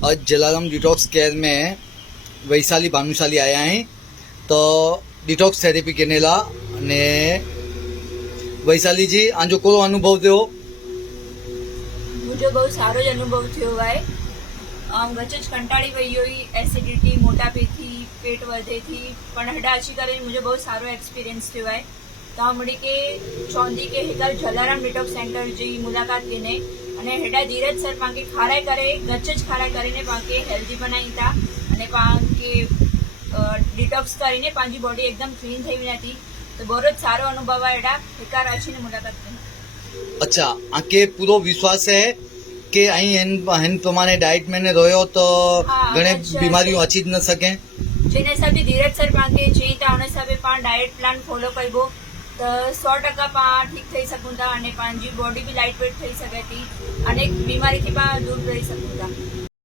आज Jalaram detox care में वैशाली भानुशाली आया हैं तो डिटॉक्स थेरेपी करने ला ने वैशाली जी आजो को अनुभव थयो मुझे बहुत सारो ज अनुभव थयो भाई वच्चे ज कंटाળી वही हुई एसिडिटी मोटापे थी पेट વધે थी पण हेडा अची करे मुझे बहुत सारो एक्सपीरियंस थयो है तो मड़ी के चौंदी के हेकर जलाराम डिटॉक्स सेंटर जी मुलाकात लेने અને હેડા ધીરજ સર પાંકે ખારાઈ કરે ગચ્ચ જ ખારાઈ કરીને પાંકે હેલ્ધી બનાવી હતા અને પાંકે ડિટોક્સ કરીને પાંજી બોડી એકદમ ક્લીન થઈ ગઈ હતી તો બહુ જ સારો અનુભવ હેડા હેકાર આશીને મુલાકાત કરી। अच्छा आके पूरो विश्वास है कि अहीं हिन प्रमाणे डाइट में रहो तो घणे बीमारियों अची न सके જેને હિસાબે ધીરજ સર પાંકે જે તા હિસાબે પણ ડાયટ પ્લાન ફોલો કર્યો તો 100% પા ઠીક થઈ શકું था અને પાંજી બોડી બી લાઇટ વેટ થઈ શકે थी अनेक बीमारी थी दूर रही सकूँ था।